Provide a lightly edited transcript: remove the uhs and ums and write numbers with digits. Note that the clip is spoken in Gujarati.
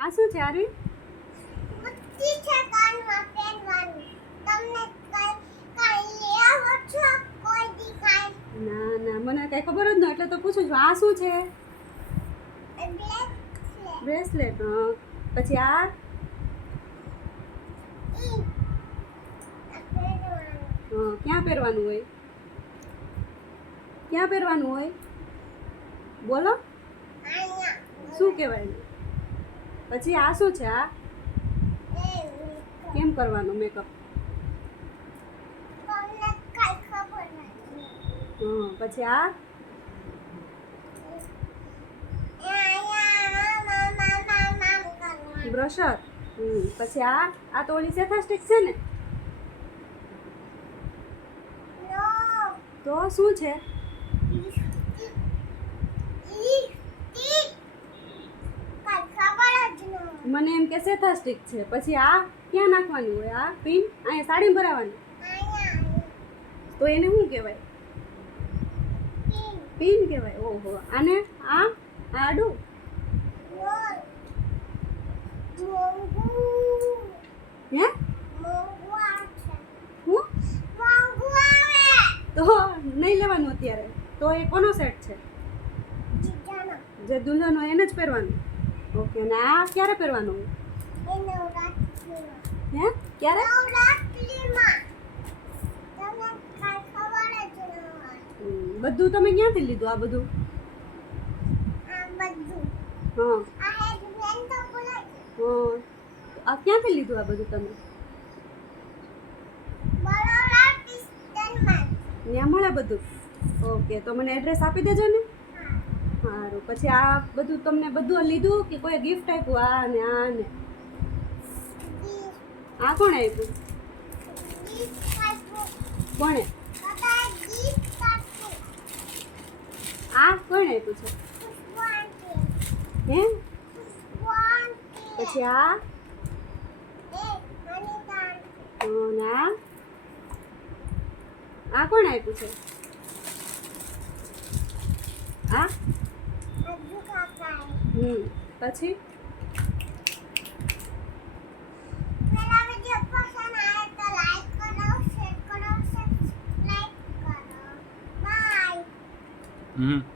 આ શું છે આરી? બુદ્ધિ છે કાનમાં પહેરવાનું. તમને કાઈ લઈ આવો છો કોઈ દી કાઈ? ના ના મને કઈ ખબર જ ન એટલે તો પૂછું છું. આ શું છે? બ્લેક છે. બ્રેસલેટ. પછી આ ઈ આ પહેરવાનું. ક્યાં પહેરવાનું હોય? ક્યાં પહેરવાનું હોય? બોલો આયા. શું કહેવાય? પછી આ શું છે? આ કેમ કરવાનું મેકઅપ? તમને કાઈ ખબર નથી. પછી આ બ્રશર. પછી આ તો ઓલી સેફા સ્ટિક છે ને? તો શું છે? મને એમ કે સેથા સ્ટિક છે. પછી આ ક્યાં નાખવાની હોય? આ પિન અહીંયા સાડીમાં ભરાવાની. તો એને શું કહેવાય? પિન કહેવાય. ઓહો. આને આ આડું. હે હું તો નહીં લેવાનું અત્યારે. તો એ કોનો સેટ છે? જે દુલ્હન હોય એને જ પહેરવાનું. ઓકે. અને આ ક્યારે પહેરવાનું હોય? હે ક્યારે? બધું તમે ક્યાંથી લીધું આ બધું? હા આ ક્યાંથી લીધું આ બધું તમે? ત્યાં મળે બધું? ઓકે. તો મને એડ્રેસ આપી દેજો ને. સારું. પછી આ બધું તમને બધું લીધું કે કોઈ ગિફ્ટ આપ્યું? આ ને આ ને આ કોણે આપ્યું? કોણે? આ કોણે આપ્યું છે? હે પછી આ ના આ કોણે આપ્યું છે? આ પછી Bye.